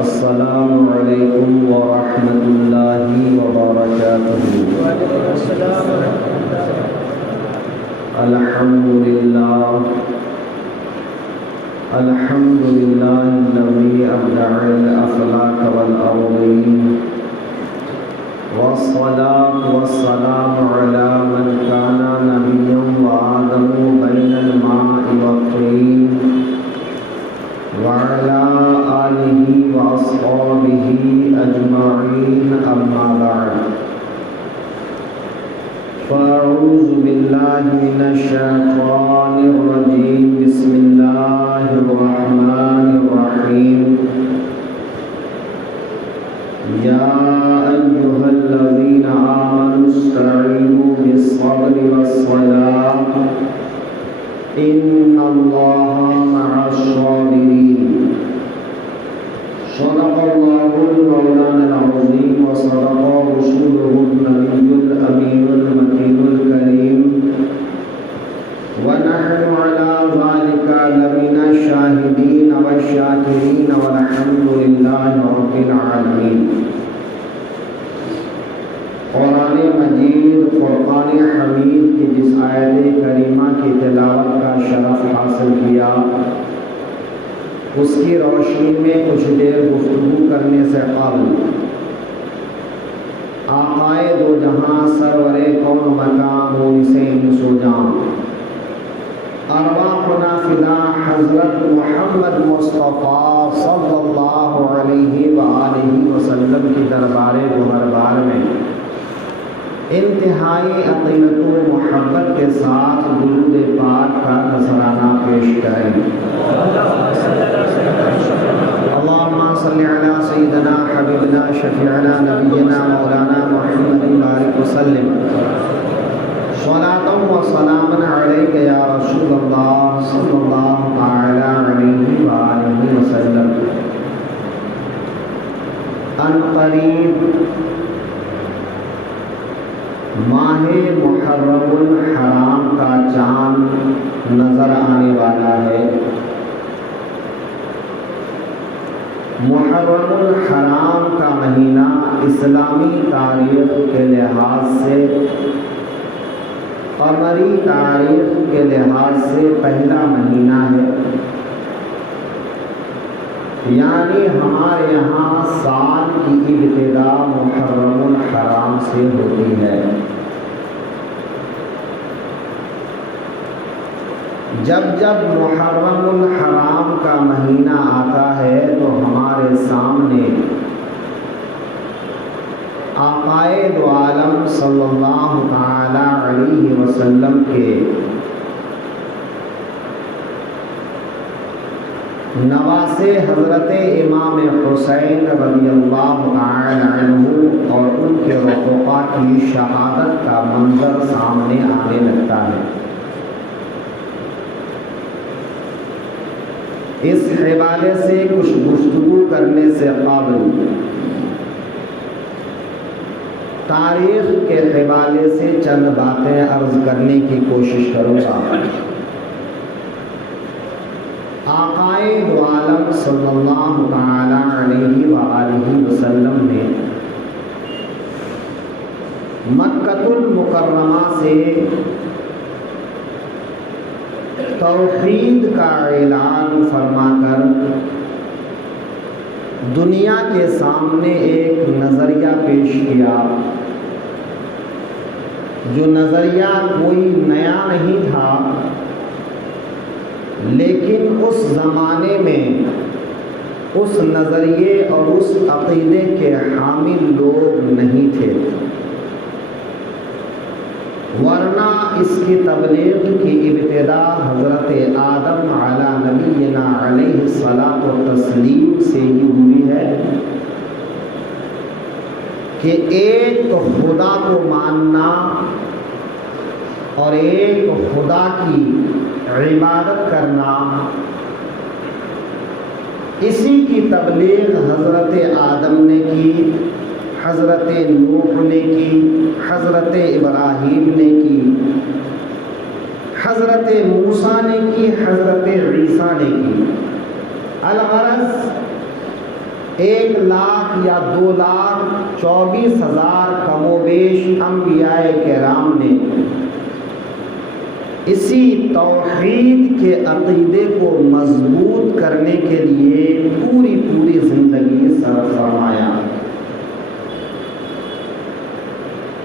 السلام علیکم ورحمۃ اللہ وبرکاتہ۔ الحمد للہ الذی ابدع الافلاک والارضین والصلاة والسلام علی من کان نبیا وآدم بین الماء والطین وعلى آلہ وأصحابہ اجمعین، اما بعد فاعوذ باللہ من الشیطان الرجیم، بسم اللہ الرحمن الرحیم۔ یا ایہا الذین آمنوا استعینوا بالصبر والصلاة ان اللہ مع الصابرین۔ صدق اللہ المولانا العظیم وصدق رسولہ النبی الامین المکین الکریم، ونحن علی ذلک لمن الشاہدین والشاکرین والحمد للہ رب العالمین۔ قرآن مجید فرقان حمید کی جس آیت کریمہ کی تلاوت کا شرف حاصل کیا، اس کی روشنی میں کچھ دیر گفتگو کرنے سے قبل آقائے دو جہاں سرور کون مقام مونس انس و جان، ارواحنا فدا حضرت محمد مصطفیٰ صلی اللہ علیہ وآلہ وسلم کی دربار گہربار میں انتہائی عقیدت و محبت کے ساتھ درود پاک کا نذرانہ پیش کریں۔ اللہم صلی علی سیدنا حبیبنا شفیعنا نبینا مولانا محمد بارک وسلم، صلاۃ و سلام علیک یا رسول اللہ صلی اللہ تعالی علیہ وآلہ وسلم۔ ان قریب ماہ محرم الحرام کا چاند نظر آنے والا ہے۔ محرم الحرام کا مہینہ اسلامی تاریخ کے لحاظ سے، قمری تاریخ کے لحاظ سے پہلا مہینہ ہے، یعنی ہمارے یہاں سال کی ابتدا محرم الحرام سے ہوتی ہے۔ جب جب محرم الحرام کا مہینہ آتا ہے تو ہمارے سامنے آقائے دو عالم صلی اللہ تعالی علیہ وسلم کے نواسے حضرت امام حسین رضی اللہ تعالی عنہ اور ان کے رفقا کی شہادت کا منظر سامنے آنے لگتا ہے۔ اس حوالے سے کچھ گفتگو کرنے سے قبل تاریخ کے حوالے سے چند باتیں عرض کرنے کی کوشش کروں گا۔ آقائے دو عالم صلی اللہ تعالی علیہ وآلہ وسلم نے مکہ المکرمہ سے توحید کا اعلان فرما کر دنیا کے سامنے ایک نظریہ پیش کیا، جو نظریہ کوئی نیا نہیں تھا، لیکن اس زمانے میں اس نظریے اور اس عقیدے کے حامل لوگ نہیں تھے، ورنہ اس کی تبلیغ کی ابتدا حضرت آدم علی نبینا علیہ الصلاۃ والتسلیم سے ہی ہوئی ہے کہ ایک خدا کو ماننا اور ایک خدا کی عبادت کرنا، اسی کی تبلیغ حضرت آدم نے کی، حضرت نوح نے کی، حضرت ابراہیم نے کی، حضرت موسیٰ نے کی، حضرت عیسیٰ نے کی۔ الغرض 1,00,000 یا 2,24,000 کم و بیش انبیاء کرام نے اسی توحید کے عقیدے کو مضبوط کرنے کے لیے پوری زندگی صرف فرمایا۔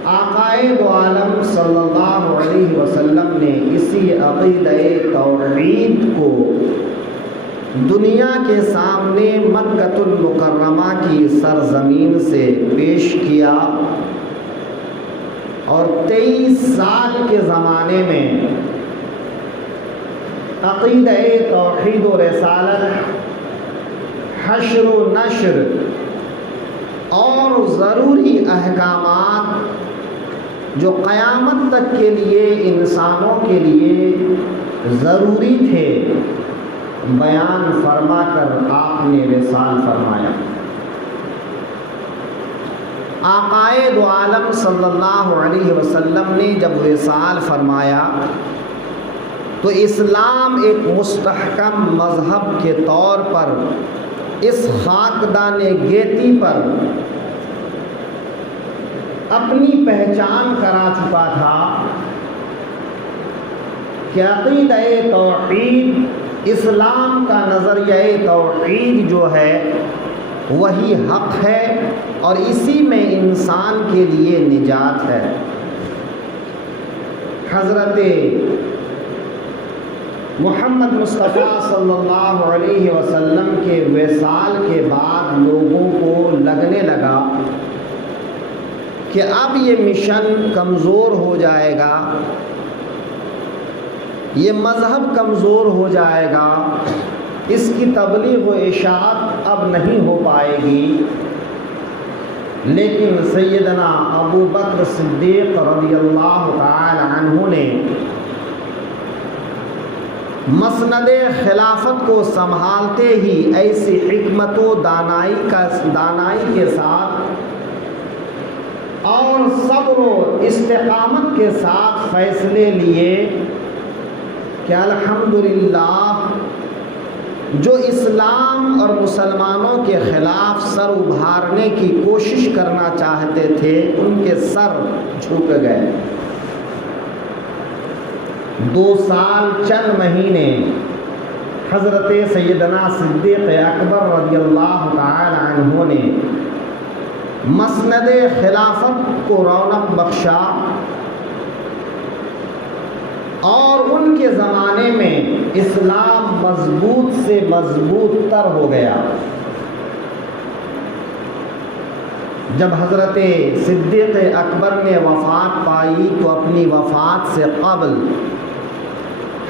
آقائے دو عالم صلی اللہ علیہ وسلم نے اسی عقیدہ توحید کو دنیا کے سامنے مکۃ المکرمہ کی سرزمین سے پیش کیا، اور 23 سال کے زمانے میں عقیدہ توحید و رسالت، حشر و نشر اور ضروری احکامات جو قیامت تک کے لیے انسانوں کے لیے ضروری تھے بیان فرما کر آپ نے وصال فرمایا۔ آقائے دو عالم صلی اللہ علیہ وسلم نے جب وصال فرمایا تو اسلام ایک مستحکم مذہب کے طور پر اس خاکدان گیتی پر اپنی پہچان کرا چکا تھا کہ عقیدہ توحید، اسلام کا نظریہ توحید جو ہے وہی حق ہے اور اسی میں انسان کے لیے نجات ہے۔ حضرت محمد مصطفیٰ صلی اللہ علیہ وسلم کے وصال کے بعد لوگوں کو لگنے لگا کہ اب یہ مشن کمزور ہو جائے گا، یہ مذہب کمزور ہو جائے گا، اس کی تبلیغ و اشاعت اب نہیں ہو پائے گی۔ لیکن سیدنا ابو بکر صدیق رضی اللہ تعالی عنہ نے مسند خلافت کو سنبھالتے ہی ایسی حکمت و دانائی کے ساتھ اور صبر و استقامت کے ساتھ فیصلے لیے کہ الحمدللہ جو اسلام اور مسلمانوں کے خلاف سر ابھارنے کی کوشش کرنا چاہتے تھے ان کے سر جھک گئے۔ 2 سال چند مہینے حضرت سیدنا صدیق اکبر رضی اللہ تعالی عنہ نے مسند خلافت کو رونق بخشا، اور ان کے زمانے میں اسلام مضبوط سے مضبوط تر ہو گیا۔ جب حضرت صدیق اکبر نے وفات پائی تو اپنی وفات سے قبل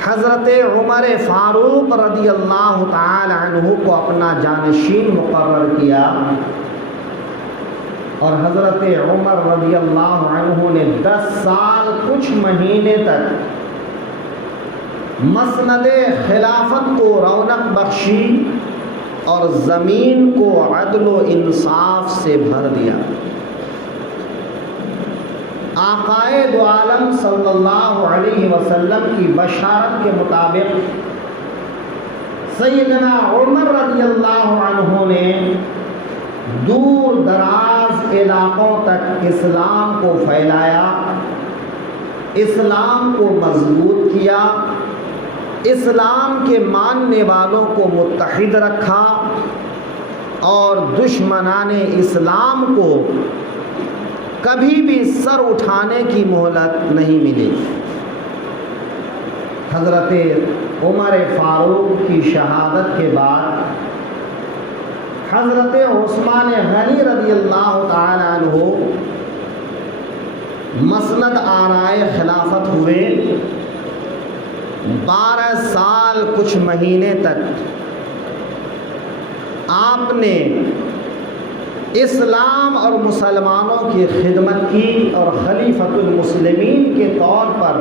حضرت عمر فاروق رضی اللہ تعالی عنہ کو اپنا جانشین مقرر کیا، اور حضرت عمر رضی اللہ عنہ نے 10 سال کچھ مہینے تک مسند خلافت کو رونق بخشی اور زمین کو عدل و انصاف سے بھر دیا۔ آقائے دو عالم صلی اللہ علیہ وسلم کی بشارت کے مطابق سیدنا عمر رضی اللہ عنہ نے دور دراز علاقوں تک اسلام کو پھیلایا، اسلام کو مضبوط کیا، اسلام کے ماننے والوں کو متحد رکھا، اور دشمنان اسلام کو کبھی بھی سر اٹھانے کی مہلت نہیں ملی۔ حضرت عمر فاروق کی شہادت کے بعد حضرت عثمان غنی رضی اللہ تعالی عنہ مسند آرائے خلافت ہوئے۔ 12 سال کچھ مہینے تک آپ نے اسلام اور مسلمانوں کی خدمت کی اور خلیفۃ المسلمین کے طور پر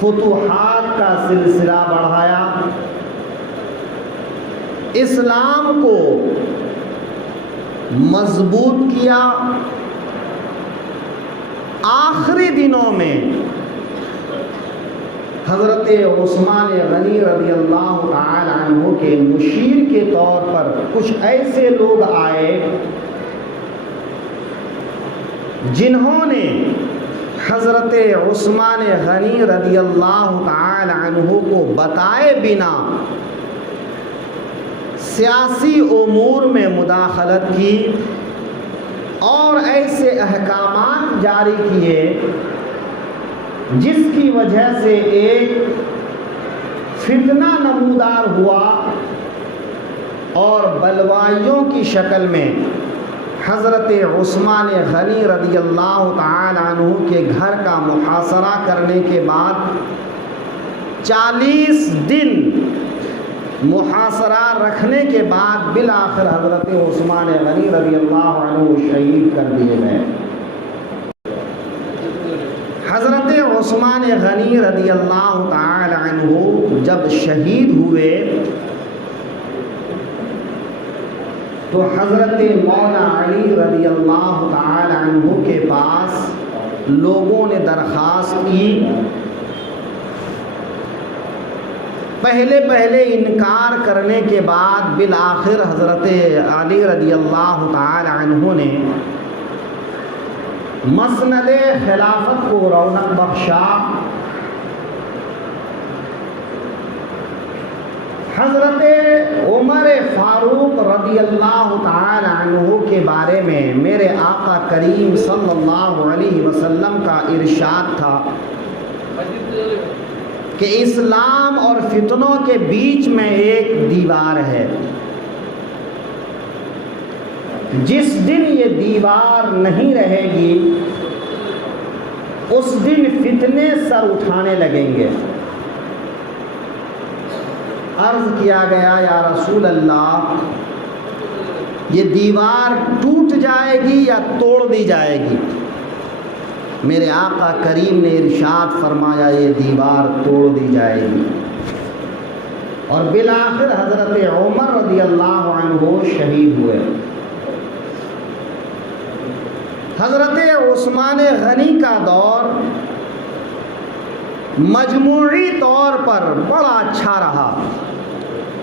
فتوحات کا سلسلہ بڑھایا، اسلام کو مضبوط کیا۔ آخری دنوں میں حضرت عثمان غنی رضی اللہ تعالی عنہ کے مشیر کے طور پر کچھ ایسے لوگ آئے جنہوں نے حضرت عثمان غنی رضی اللہ تعالی عنہ کو بتائے بنا سیاسی امور میں مداخلت کی اور ایسے احکامات جاری کیے جس کی وجہ سے ایک فتنہ نمودار ہوا اور بلوائیوں کی شکل میں حضرت عثمان غنی رضی اللہ تعالی عنہ کے گھر کا محاصرہ کرنے کے بعد 40 دن محاصرہ رکھنے کے بعد بالآخر حضرت عثمان غنی رضی اللہ عنہ شہید کر دیے گئے۔ حضرت عثمان غنی رضی اللہ تعالی عنہ جب شہید ہوئے تو حضرت مولا علی رضی اللہ تعالی عنہ کے پاس لوگوں نے درخواست کی۔ پہلے انکار کرنے کے بعد بالآخر حضرت علی رضی اللہ تعالی عنہ نے مسند خلافت کو رونق بخشا۔ حضرت عمر فاروق رضی اللہ تعالی عنہ کے بارے میں میرے آقا کریم صلی اللہ علیہ وسلم کا ارشاد تھا کہ اسلام اور فتنوں کے بیچ میں ایک دیوار ہے، جس دن یہ دیوار نہیں رہے گی اس دن فتنے سر اٹھانے لگیں گے۔ عرض کیا گیا یا رسول اللہ یہ دیوار ٹوٹ جائے گی یا توڑ دی جائے گی؟ میرے آقا کریم نے ارشاد فرمایا یہ دیوار توڑ دی جائے گی، اور بالآخر حضرت عمر رضی اللہ عنہ شہید ہوئے۔ حضرت عثمان غنی کا دور مجموعی طور پر بڑا اچھا رہا،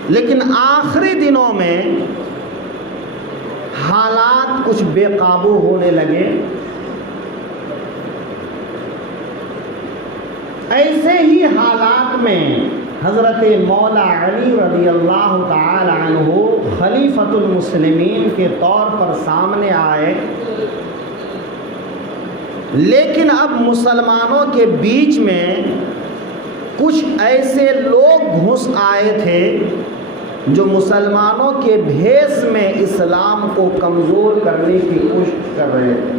لیکن آخری دنوں میں حالات کچھ بے قابو ہونے لگے۔ ایسے ہی حالات میں حضرت مولا علی رضی اللہ تعالی عنہ خلیفۃ المسلمین کے طور پر سامنے آئے، لیکن اب مسلمانوں کے بیچ میں کچھ ایسے لوگ گھس آئے تھے جو مسلمانوں کے بھیس میں اسلام کو کمزور کرنے کی کوشش کر رہے تھے۔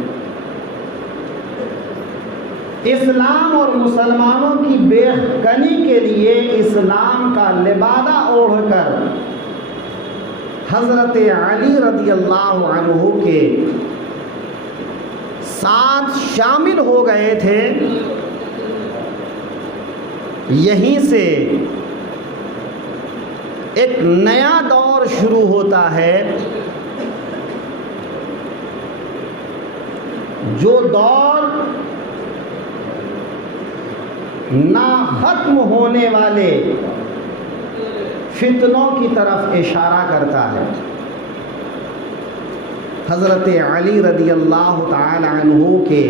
اسلام اور مسلمانوں کی بے کنی کے لیے اسلام کا لبادہ اوڑھ کر حضرت علی رضی اللہ عنہ کے ساتھ شامل ہو گئے تھے۔ یہیں سے ایک نیا دور شروع ہوتا ہے، جو دور نا ختم ہونے والے فتنوں کی طرف اشارہ کرتا ہے۔ حضرت علی رضی اللہ تعالی عنہ کے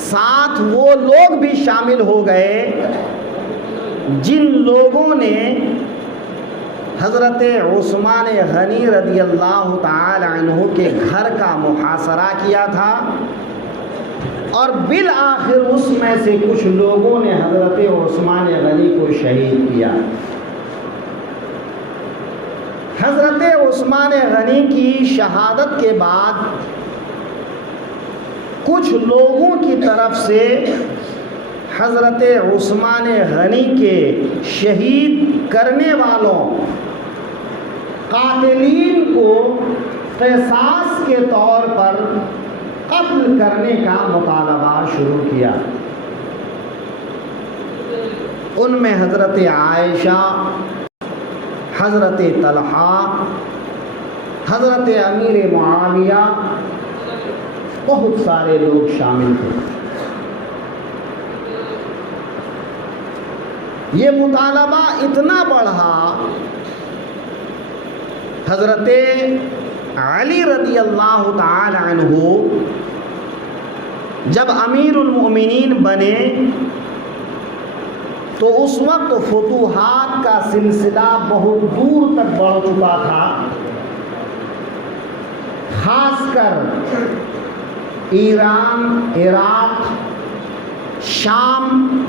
ساتھ وہ لوگ بھی شامل ہو گئے جن لوگوں نے حضرت عثمان غنی رضی اللہ تعالی عنہ کے گھر کا محاصرہ کیا تھا، اور بالآخر اس میں سے کچھ لوگوں نے حضرت عثمان غنی کو شہید کیا۔ حضرت عثمان غنی کی شہادت کے بعد کچھ لوگوں کی طرف سے حضرت عثمان غنی کے شہید کرنے والوں قاتلین کو قصاص کے طور پر قتل کرنے کا مطالبہ شروع کیا۔ ان میں حضرت عائشہ، حضرت طلحہ، حضرت امیر معاویہ، بہت سارے لوگ شامل تھے۔ یہ مطالبہ اتنا بڑھا، حضرت علی رضی اللہ تعالی عنہ جب امیر المؤمنین بنے تو اس وقت فتوحات کا سلسلہ بہت دور تک بڑھ چکا تھا، خاص کر ایران، عراق، شام،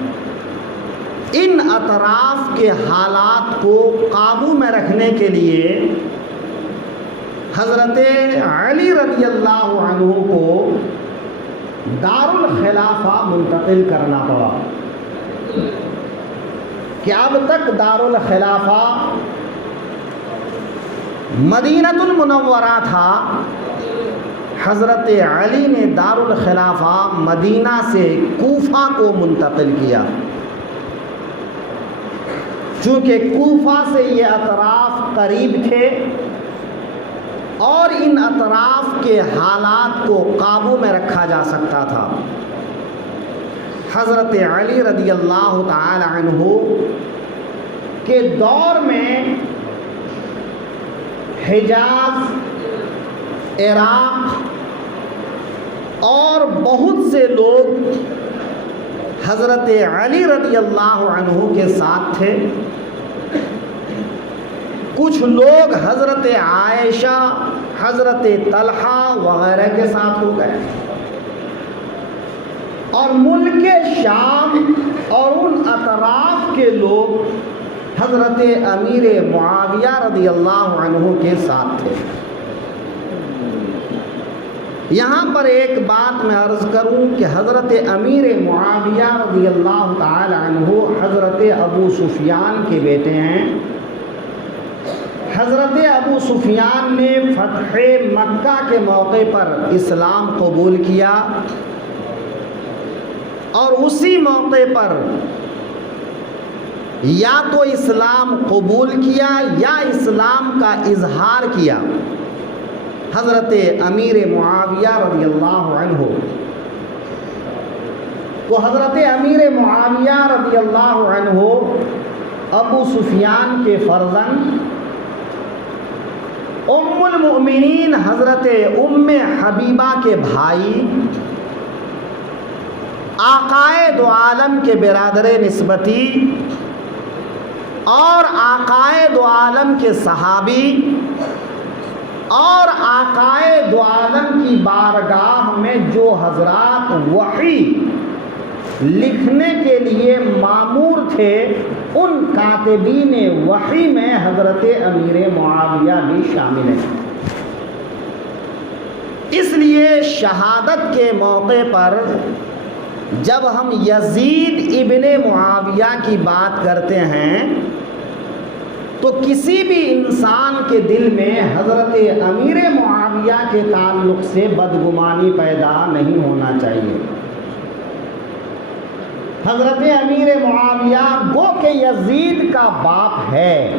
ان اطراف کے حالات کو قابو میں رکھنے کے لیے حضرت علی رضی اللہ عنہ کو دارالخلافہ منتقل کرنا پڑا کہ اب تک دارالخلافہ مدینہ المنورہ تھا، حضرت علی نے دارالخلافہ مدینہ سے کوفہ کو منتقل کیا، چونکہ کوفہ سے یہ اطراف قریب تھے اور ان اطراف کے حالات کو قابو میں رکھا جا سکتا تھا۔ حضرت علی رضی اللہ تعالی عنہ کے دور میں حجاز، عراق اور بہت سے لوگ حضرت علی رضی اللہ عنہ کے ساتھ تھے۔ کچھ لوگ حضرت عائشہ، حضرت طلحہ وغیرہ کے ساتھ ہو گئے، اور ملک شام اور ان اطراف کے لوگ حضرت امیر معاویہ رضی اللہ عنہ کے ساتھ تھے۔ یہاں پر ایک بات میں عرض کروں کہ حضرت امیر معاویہ رضی اللہ تعالی عنہ حضرت ابو سفیان کے بیٹے ہیں۔ حضرت ابو سفیان نے فتح مکہ کے موقع پر اسلام قبول کیا اور اسی موقع پر یا تو اسلام قبول کیا یا اسلام کا اظہار کیا حضرت امیر معاویہ رضی اللہ عنہ۔ تو حضرت امیر معاویہ رضی اللہ عنہ ابو سفیان کے فرزند ام المؤمنین حضرت ام حبیبہ کے بھائی، آقائے دو عالم کے برادر نسبتی اور آقائے دو عالم کے صحابی اور آقائے دو عالم کی بارگاہ میں جو حضرات وحی لکھنے کے لیے مامور تھے، ان کاتبین وحی میں حضرت امیر معاویہ بھی شامل ہیں۔ اس لیے شہادت کے موقع پر جب ہم یزید ابن معاویہ کی بات کرتے ہیں تو کسی بھی انسان کے دل میں حضرت امیر معاویہ کے تعلق سے بدگمانی پیدا نہیں ہونا چاہیے۔ حضرت امیر معاویہ گو کہ یزید کا باپ ہے،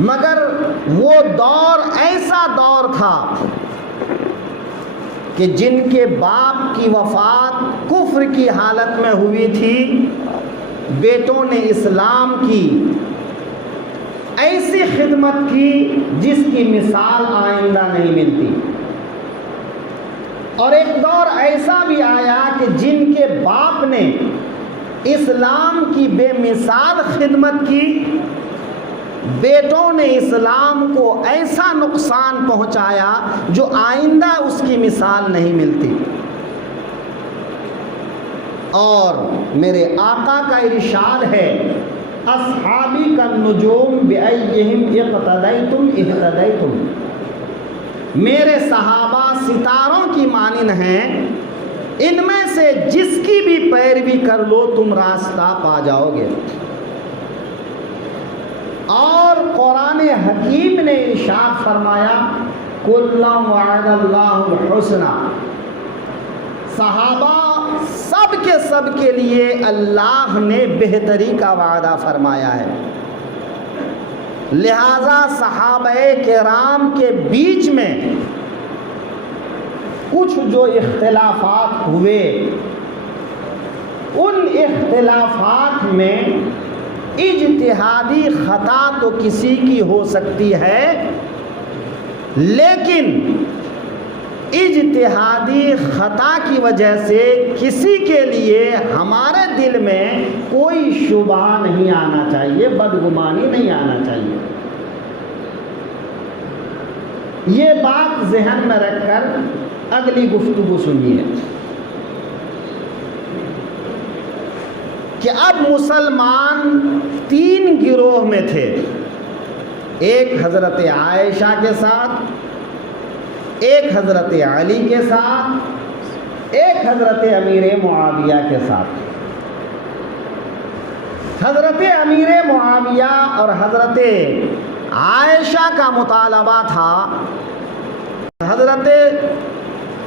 مگر وہ دور ایسا دور تھا کہ جن کے باپ کی وفات کفر کی حالت میں ہوئی تھی، بیٹوں نے اسلام کی ایسی خدمت کی جس کی مثال آئندہ نہیں ملتی، اور ایک دور ایسا بھی آیا کہ جن کے باپ نے اسلام کی بے مثال خدمت کی، بیٹوں نے اسلام کو ایسا نقصان پہنچایا جو آئندہ اس کی مثال نہیں ملتی۔ اور میرے آقا کا ارشاد ہے، اصحابی کا نجوم بأیہم اقتدیتم اہتدیتم، میرے صحابہ ستاروں کی مانند ہیں، ان میں سے جس کی بھی پیروی کر لو تم راستہ پا جاؤ گے۔ اور قرآن حکیم نے ارشاد فرمایا، کُلًّا وعد اللہ الحسنى، صحابہ سب کے لیے اللہ نے بہتری کا وعدہ فرمایا ہے۔ لہذا صحابہ کرام کے بیچ میں کچھ جو اختلافات ہوئے ان اختلافات میں اجتہادی خطا تو کسی کی ہو سکتی ہے، لیکن اجتہادی خطا کی وجہ سے کسی کے لیے ہمارے دل میں کوئی شبہ نہیں آنا چاہیے، بدگمانی نہیں آنا چاہیے۔ یہ بات ذہن میں رکھ کر اگلی گفتگو سنیے کہ اب مسلمان 3 گروہ میں تھے، ایک حضرت عائشہ کے ساتھ، ایک حضرت علی کے ساتھ، ایک حضرت امیر معاویہ کے ساتھ۔ حضرت امیر معاویہ اور حضرت عائشہ کا مطالبہ تھا حضرت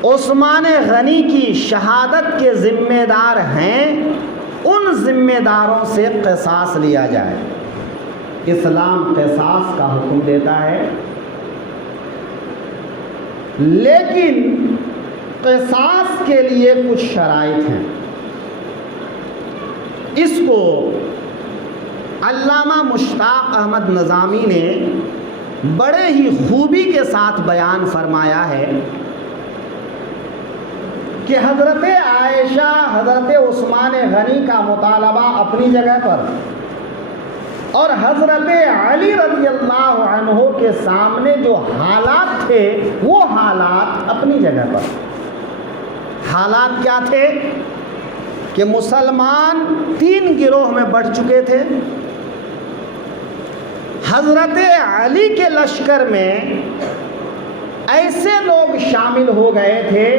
عثمان غنی کی شہادت کے ذمہ دار ہیں، ان ذمہ داروں سے قصاص لیا جائے۔ اسلام قصاص کا حکم دیتا ہے، لیکن قصاص کے لیے کچھ شرائط ہیں۔ اس کو علامہ مشتاق احمد نظامی نے بڑے ہی خوبی کے ساتھ بیان فرمایا ہے کہ حضرت عائشہ، حضرت عثمان غنی کا مطالبہ اپنی جگہ پر، اور حضرت علی رضی اللہ عنہ کے سامنے جو حالات تھے وہ حالات اپنی جگہ پر۔ حالات کیا تھے کہ مسلمان 3 گروہ میں بٹ چکے تھے۔ حضرت علی کے لشکر میں ایسے لوگ شامل ہو گئے تھے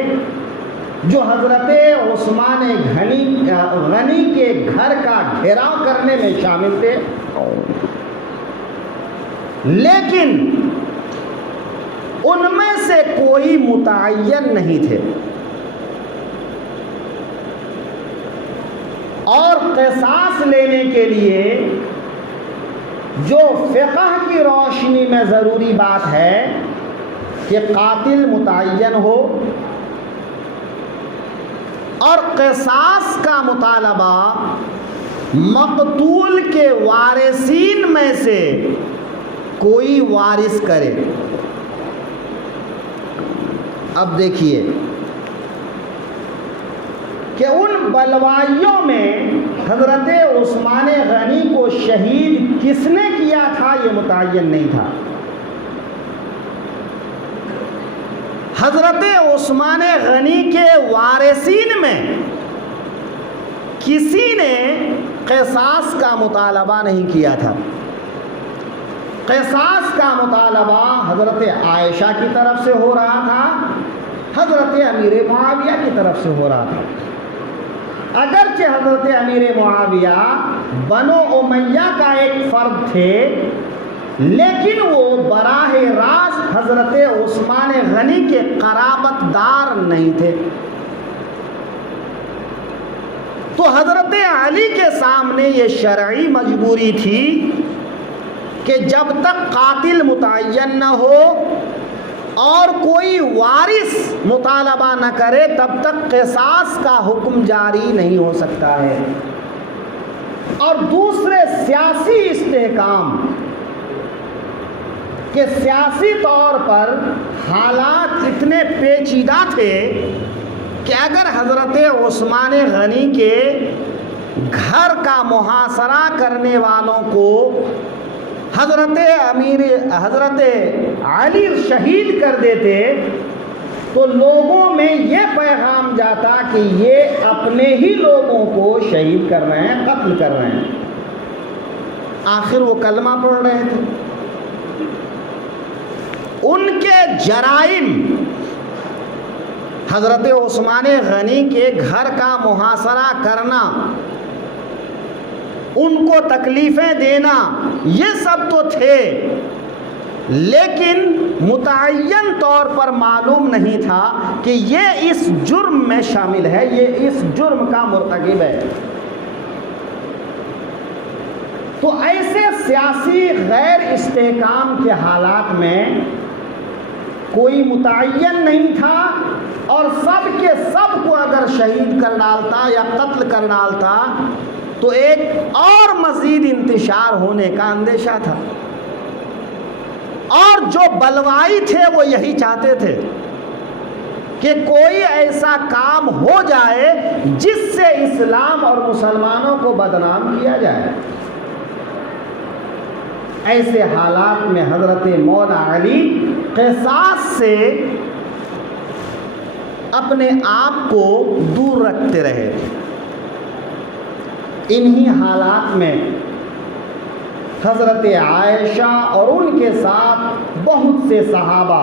جو حضرت عثمان غنی کے گھر کا گھیراؤ کرنے میں شامل تھے، لیکن ان میں سے کوئی متعین نہیں تھے، اور قصاص لینے کے لیے جو فقہ کی روشنی میں ضروری بات ہے کہ قاتل متعین ہو، اور قصاص کا مطالبہ مقتول کے وارثین میں سے کوئی وارث کرے۔ اب دیکھیے کہ ان بلوائیوں میں حضرت عثمان غنی کو شہید کس نے کیا تھا یہ متعین نہیں تھا۔ حضرت عثمان غنی کے وارثین میں کسی نے قصاص کا مطالبہ نہیں کیا تھا۔ قصاص کا مطالبہ حضرت عائشہ کی طرف سے ہو رہا تھا، حضرت امیر معاویہ کی طرف سے ہو رہا تھا۔ اگرچہ حضرت امیر معاویہ بنو امیہ کا ایک فرد تھے، لیکن وہ براہ راست حضرت عثمان غنی کے قرابت دار نہیں تھے۔ تو حضرت علی کے سامنے یہ شرعی مجبوری تھی کہ جب تک قاتل متعین نہ ہو اور کوئی وارث مطالبہ نہ کرے تب تک قصاص کا حکم جاری نہیں ہو سکتا ہے۔ اور دوسرے سیاسی استحکام کہ سیاسی طور پر حالات اتنے پیچیدہ تھے کہ اگر حضرت عثمان غنی کے گھر کا محاصرہ کرنے والوں کو حضرت علی شہید کر دیتے تو لوگوں میں یہ پیغام جاتا کہ یہ اپنے ہی لوگوں کو شہید کر رہے ہیں، قتل کر رہے ہیں۔ آخر وہ کلمہ پڑھ رہے تھے۔ ان کے جرائم، حضرت عثمان غنی کے گھر کا محاصرہ کرنا، ان کو تکلیفیں دینا، یہ سب تو تھے، لیکن متعین طور پر معلوم نہیں تھا کہ یہ اس جرم میں شامل ہے، یہ اس جرم کا مرتکب ہے۔ تو ایسے سیاسی غیر استحکام کے حالات میں کوئی متعین نہیں تھا اور سب کے سب کو اگر شہید کر ڈالتا یا قتل کر ڈالتا تو ایک اور مزید انتشار ہونے کا اندیشہ تھا، اور جو بلوائی تھے وہ یہی چاہتے تھے کہ کوئی ایسا کام ہو جائے جس سے اسلام اور مسلمانوں کو بدنام کیا جائے۔ ایسے حالات میں حضرت مولا علی قصاص سے اپنے آپ کو دور رکھتے رہے۔ انہی حالات میں حضرت عائشہ اور ان کے ساتھ بہت سے صحابہ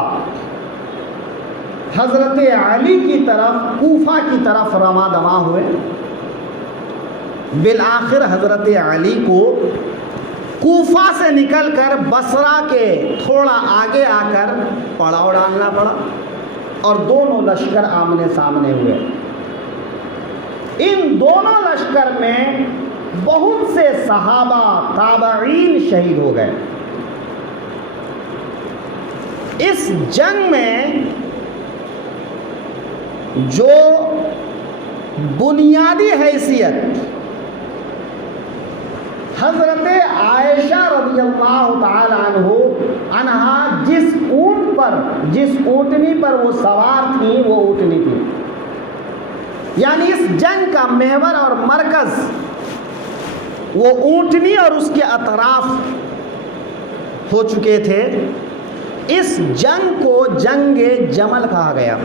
حضرت علی کی طرف کوفہ کی طرف رواں دواں ہوئے۔ بالآخر حضرت علی کو کوفہ سے نکل کر بصرہ کے تھوڑا آگے آ کر پڑاؤ ڈالنا پڑا، اور دونوں لشکر آمنے سامنے ہوئے۔ ان دونوں لشکر میں بہت سے صحابہ تابعین شہید ہو گئے۔ اس جنگ میں جو بنیادی حیثیت حضرت عائشہ رضی اللہ تعالی عنہا جس اونٹنی پر وہ سوار تھیں وہ اونٹنی تھی، یعنی اس جنگ کا محور اور مرکز وہ اونٹنی اور اس کے اطراف ہو چکے تھے۔ اس جنگ کو جنگ جمل کہا گیا۔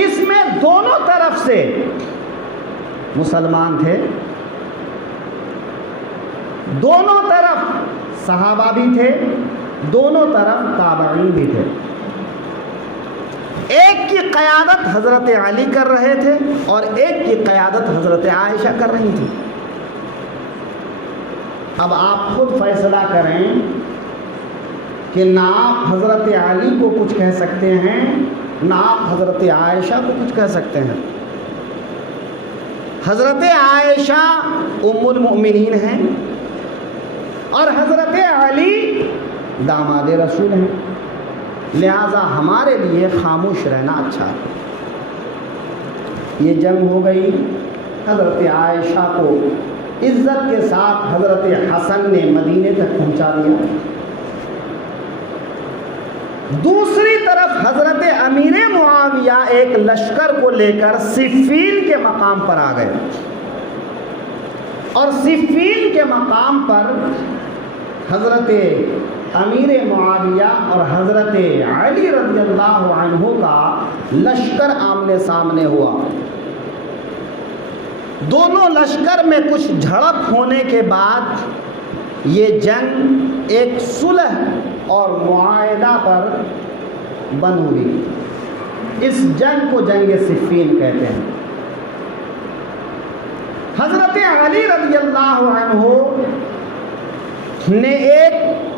اس میں دونوں طرف سے مسلمان تھے، دونوں طرف صحابہ بھی تھے، دونوں طرف تابعین بھی تھے۔ ایک کی قیادت حضرت علی کر رہے تھے اور ایک کی قیادت حضرت عائشہ کر رہی تھی۔ اب آپ خود فیصلہ کریں کہ نہ آپ حضرت علی کو کچھ کہہ سکتے ہیں نہ آپ حضرت عائشہ کو کچھ کہہ سکتے ہیں۔ حضرت عائشہ ام المؤمنین ہیں اور حضرت علی داماد رسول ہیں، لہذا ہمارے لیے خاموش رہنا اچھا ہے۔ یہ جنگ ہو گئی، حضرت عائشہ کو عزت کے ساتھ حضرت حسن نے مدینے تک پہنچا دیا۔ دوسری طرف حضرت امیر معاویہ ایک لشکر کو لے کر صفین کے مقام پر آ گئے، اور صفین کے مقام پر حضرت امیر معاویہ اور حضرت علی رضی اللہ عنہ کا لشکر آمنے سامنے ہوا۔ دونوں لشکر میں کچھ جھڑپ ہونے کے بعد یہ جنگ ایک صلح اور معاہدہ پر بن ہوئی۔ اس جنگ کو جنگ صفین کہتے ہیں۔ حضرت علی رضی اللہ عنہ نے ایک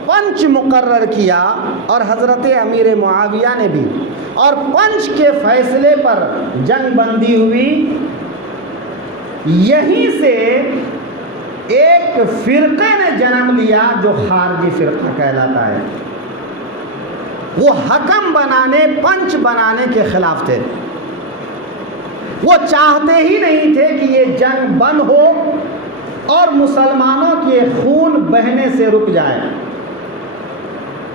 پنچ مقرر کیا اور حضرت امیر معاویہ نے بھی، اور پنچ کے فیصلے پر جنگ بندی ہوئی۔ یہیں سے ایک فرقے نے جنم لیا جو خارجی فرقہ کہلاتا ہے۔ وہ حکم بنانے، پنچ بنانے کے خلاف تھے۔ وہ چاہتے ہی نہیں تھے کہ یہ جنگ بند ہو اور مسلمانوں کے خون بہنے سے رک جائے،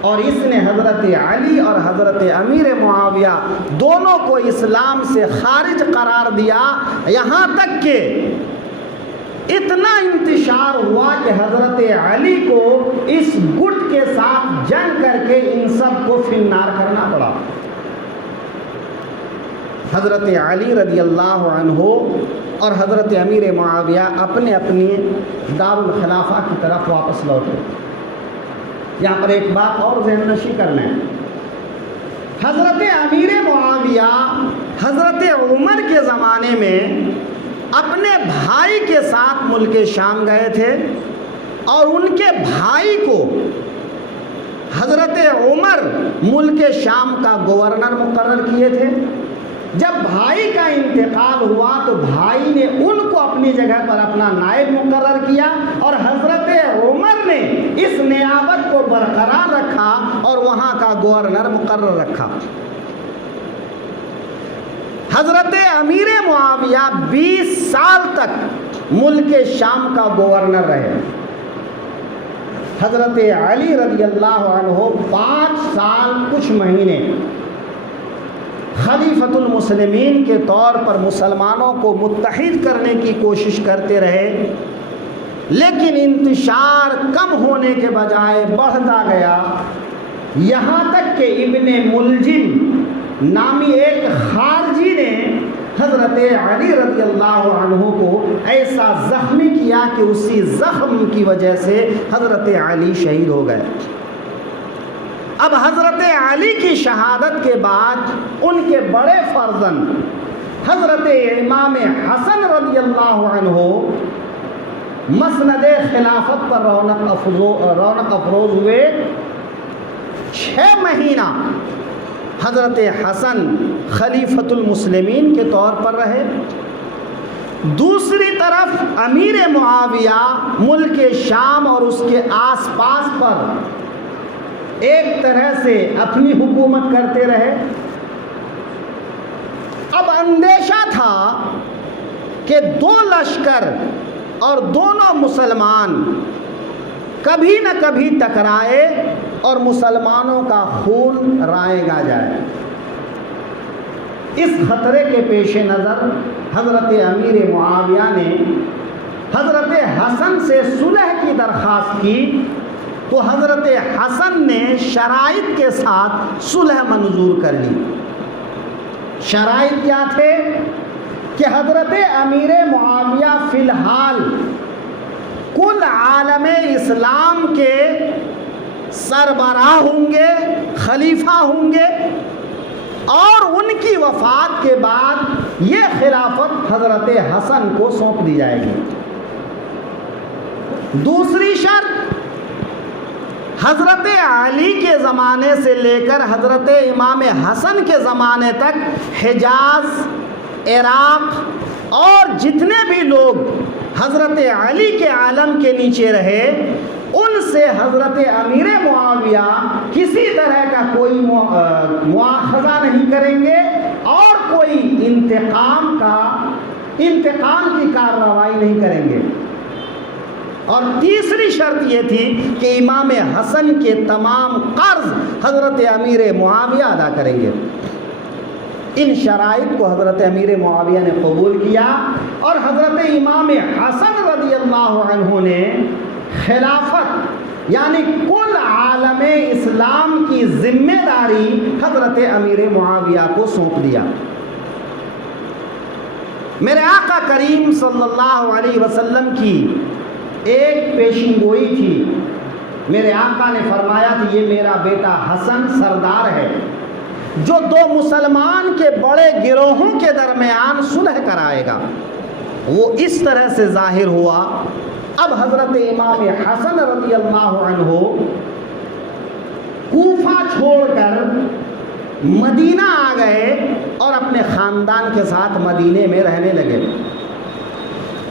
اور اس نے حضرت علی اور حضرت امیر معاویہ دونوں کو اسلام سے خارج قرار دیا، یہاں تک کہ اتنا انتشار ہوا کہ حضرت علی کو اس گٹ کے ساتھ جنگ کر کے ان سب کو فنار کرنا پڑا۔ حضرت علی رضی اللہ عنہ اور حضرت امیر معاویہ اپنے اپنی دارالخلافہ کی طرف واپس لوٹے۔ یہاں پر ایک بات اور ذہن نشی کر لیں، حضرت امیر معاویہ حضرت عمر کے زمانے میں اپنے بھائی کے ساتھ ملک شام گئے تھے، اور ان کے بھائی کو حضرت عمر ملک شام کا گورنر مقرر کیے تھے۔ جب بھائی کا انتقال ہوا تو بھائی نے ان کو اپنی جگہ پر اپنا نائب مقرر کیا، اور حضرت عمر نے اس نیابت کو برقرار رکھا اور وہاں کا گورنر مقرر رکھا۔ حضرت امیر معاویہ 20 سال تک ملک شام کا گورنر رہے. حضرت علی رضی اللہ عنہ 5 سال کچھ مہینے خلیفۃ المسلمین کے طور پر مسلمانوں کو متحد کرنے کی کوشش کرتے رہے، لیکن انتشار کم ہونے کے بجائے بڑھتا گیا، یہاں تک کہ ابن ملجم نامی ایک خارجی نے حضرت علی رضی اللہ عنہ کو ایسا زخمی کیا کہ اسی زخم کی وجہ سے حضرت علی شہید ہو گئے. اب حضرت علی کی شہادت کے بعد ان کے بڑے فرزند حضرت امام حسن رضی اللہ عنہ مسند خلافت پر رونق افروز ہوئے. 6 مہینہ حضرت حسن خلیفۃ المسلمین کے طور پر رہے. دوسری طرف امیر معاویہ ملک شام اور اس کے آس پاس پر ایک طرح سے اپنی حکومت کرتے رہے. اب اندیشہ تھا کہ 2 لشکر اور دونوں مسلمان کبھی نہ کبھی ٹکرائے اور مسلمانوں کا خون رائگا جائے. اس خطرے کے پیش نظر حضرت امیر معاویہ نے حضرت حسن سے صلح کی درخواست کی، تو حضرت حسن نے شرائط کے ساتھ صلح منظور کر لی. شرائط کیا تھے؟ کہ حضرت امیر معاویہ فی الحال کل عالم اسلام کے سربراہ ہوں گے، خلیفہ ہوں گے، اور ان کی وفات کے بعد یہ خلافت حضرت حسن کو سونپ دی جائے گی. دوسری شرط، حضرت علی کے زمانے سے لے کر حضرت امام حسن کے زمانے تک حجاز، عراق اور جتنے بھی لوگ حضرت علی کے عالم کے نیچے رہے، ان سے حضرت امیر معاویہ کسی طرح کا کوئی مواخذہ نہیں کریں گے اور کوئی انتقام کی کارروائی نہیں کریں گے. اور تیسری شرط یہ تھی کہ امام حسن کے تمام قرض حضرت امیر معاویہ ادا کریں گے. ان شرائط کو حضرت امیر معاویہ نے قبول کیا اور حضرت امام حسن رضی اللہ عنہ نے خلافت یعنی کل عالم اسلام کی ذمہ داری حضرت امیر معاویہ کو سونپ دیا. میرے آقا کریم صلی اللہ علیہ وسلم کی ایک پیشین گوئی تھی. میرے آقا نے فرمایا کہ یہ میرا بیٹا حسن سردار ہے جو 2 مسلمان کے بڑے گروہوں کے درمیان صلح کرائے گا. وہ اس طرح سے ظاہر ہوا. اب حضرت امام حسن رضی اللہ عنہ کوفہ چھوڑ کر مدینہ آ گئے اور اپنے خاندان کے ساتھ مدینے میں رہنے لگے.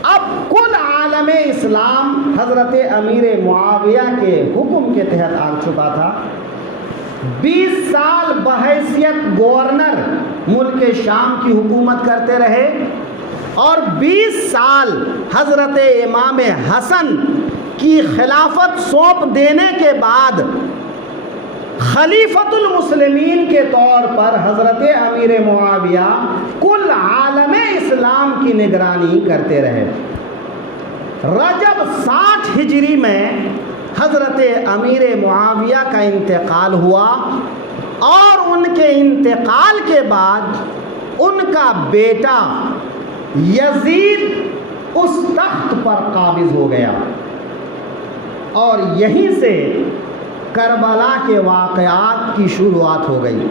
اب کل عالم اسلام حضرت امیر معاویہ کے حکم کے تحت آ چکا تھا. 20 سال بحیثیت گورنر ملک شام کی حکومت کرتے رہے اور 20 سال حضرت امام حسن کی خلافت سونپ دینے کے بعد خلیفۃ المسلمین کے طور پر حضرت امیر معاویہ کل عالم اسلام کی نگرانی کرتے رہے. رجب 60 ہجری میں حضرت امیر معاویہ کا انتقال ہوا اور ان کے انتقال کے بعد ان کا بیٹا یزید اس تخت پر قابض ہو گیا اور یہیں سے کربلا کے واقعات کی شروعات ہو گئی.